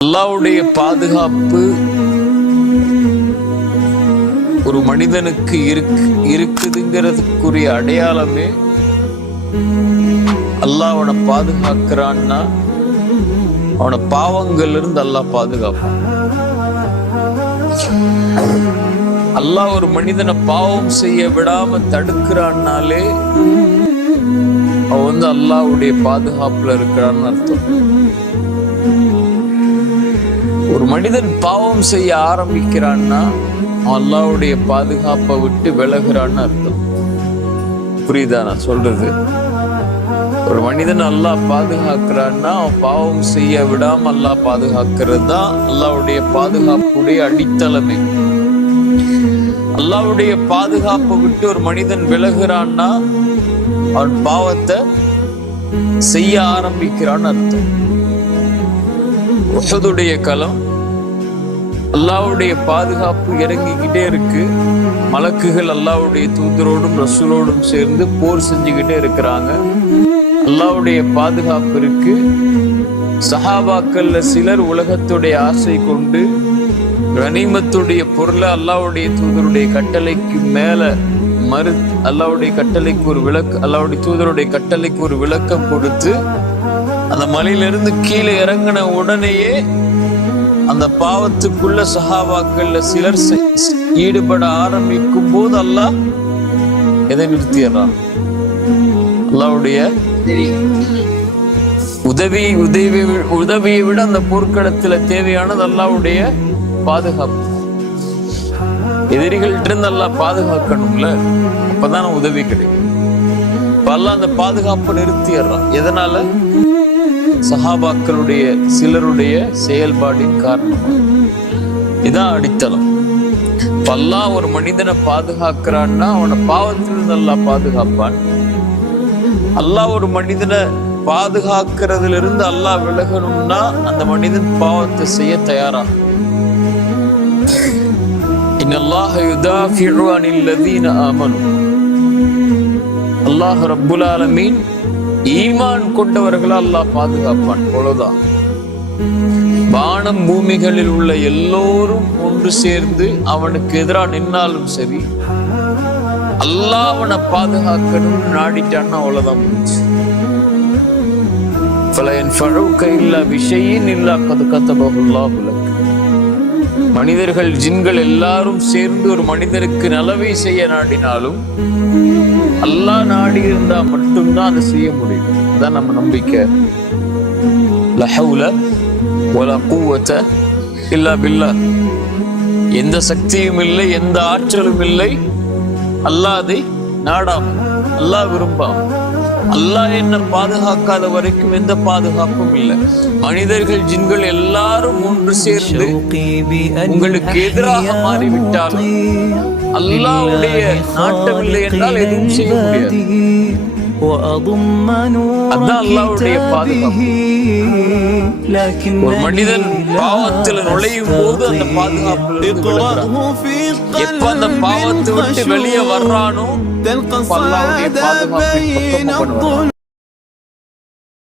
அல்லாஹ்வுடைய பாதுகாப்பு ஒரு மனிதனுக்கு இருக்குதுங்கிறதுக்குரிய அடையாளமே அல்லாஹ் அவனை பாதுகாக்கிறான்னா அவனை பாவங்கள்ல இருந்து அல்லாஹ் பாதுகாப்பான். அல்லாஹ் ஒரு மனிதனை பாவம் செய்ய விடாம தடுக்கிறான்னாலே அவன் அல்லாஹ்வுடைய பாதுகாப்புல இருக்கிறான்னு அர்த்தம். ஒரு மனிதன் பாவம் செய்ய ஆரம்பிக்கிறான்னா அல்லாஹ்வுடைய பாதுகாப்பை விட்டு விலகுறான்னு அர்த்தம். புரியுதா நான் சொல்றது? ஒரு மனிதன் அல்லாஹ் பாதுகாக்கிறான்னா அவன் பாவம் செய்ய விடாம அல்லாஹ் பாதுகாக்கிறது தான் அல்லாஹ்வுடைய பாதுகாப்புடைய அடித்தளமே. அல்லாஹ்வுடைய பாதுகாப்பை விட்டு ஒரு மனிதன் விலகுறான்னா அவன் பாவத்தை செய்ய ஆரம்பிக்கிறான்னு அர்த்தம். உஹதுடைய களம் அல்லாஹ்வுடைய பாதுகாப்பு இறங்கிக்கிட்டே இருக்கு. மலக்குகள் அல்லாஹ்வுடைய தூதரோடும் ரசூலோடும் சேர்ந்து போர் செஞ்சுக்கிட்டே இருக்கிறாங்க. அல்லாஹ்வுடைய பாதுகாப்பு இருக்கு. சஹாபாக்கள்ல சிலர் உலகத்துடைய ஆசை கொண்டு கனிமத்துடைய பொருளை அல்லாஹ்வுடைய தூதருடைய கட்டளைக்கு மேல அல்லாஹ்வுடைய கட்டளைக்கு ஒரு அல்லாஹ்வுடைய தூதருடைய கட்டளைக்கு ஒரு விளக்கம் கொடுத்து அந்த மலையிலிருந்து கீழே இறங்கின உடனேயே அந்த பாவத்துக்குள்ள சஹாபாக்கள்ல சிலர் ஈடுபட ஆரம்பிக்கும் போது அல்லாஹ் எதை நிறுத்திடுறான்? அல்லாஹ்வுடைய உதவியை விட அந்த போர்க்களத்துல தேவையானது அல்லாஹ்வுடைய பாதுகாப்பு. எதிரிகள்ட்ட இருந்து அல்லாஹ் பாதுகாக்கணும்ல, அப்பதான் உதவி கிடைக்கும். அல்லாஹ் அந்த பாதுகாப்பை நிறுத்திடுறான். எதனால? சஹாபாக்களுடைய சிலருடைய செயல்பாடின் காரணமா. இதான் அடித்தளம். அல்லாஹ் ஒரு மனிதனை பாதுகாக்கிறான்னா அவனை பாவத்திலிருந்து அல்லாஹ் பாதுகாப்பான். அல்லாஹ் ஒரு மனிதனை பாதுகாக்கிறதுல இருந்து அல்லாஹ் விலகணும்னா அந்த மனிதன் பாவத்தை செய்ய தயாராகும். இன்னல்லாஹ யுதாஃபிஉ அனில் லதீன ஆமனு. அல்லாஹ் ரப்புல் ஆலமீன் ஈமான் கொண்டவர்களை அல்லாஹ் பாதுகாப்பான். அவ்வளவுதான். வானம் பூமிகளில் உள்ள எல்லோரும் ஒன்று சேர்ந்து அவனுக்கு எதிராக நின்னாலும் சரி, அல்லாஹ் அவனை பாதுகாக்கணும்னு நாடிட்டான்னா அவ்வளவுதான் முடிஞ்சு. மனிதர்கள் ஜின்கள் எல்லாரும் சேர்ந்து ஒரு மனிதருக்கு நலவை செய்ய நாடினாலும் அல்லாஹ் நாடி இருந்தா மட்டும்தான் அதை செய்ய முடியும். அதான் நம்ம நம்பிக்கை. லா ஹவுல வலா குவத இல்லா பில்லாஹ். எந்த சக்தியும் இல்லை, எந்த ஆற்றலும் இல்லை அல்லாஹ் அதை நாடாம, அல்லாஹ் விரும்பாம. அல்லாஹ் என்ன பாதுகாக்காத வரைக்கும் எந்த பாதுகாப்பும் இல்லை. மனிதர்கள் ஜின்கள் எல்லாரும் ஒன்று சேர்ந்து உங்களுக்கு எதிராக மாறிவிட்டாலும் அல்லாஹ்வுடைய நாட்டமில்லை என்றால் எதுவும் செய்ய முடியாது. அதான் அல்லாஹ்வுடைய பாதுகாப்பு. ஒரு மனிதன் பாவத்தில் நுழையும் போது அந்த பாதுகாப்பு எப்ப அந்த பாவத்தை விட்டு வெளியே வர்றானோ அல்லாஹ்வுடைய பாதுகாப்பை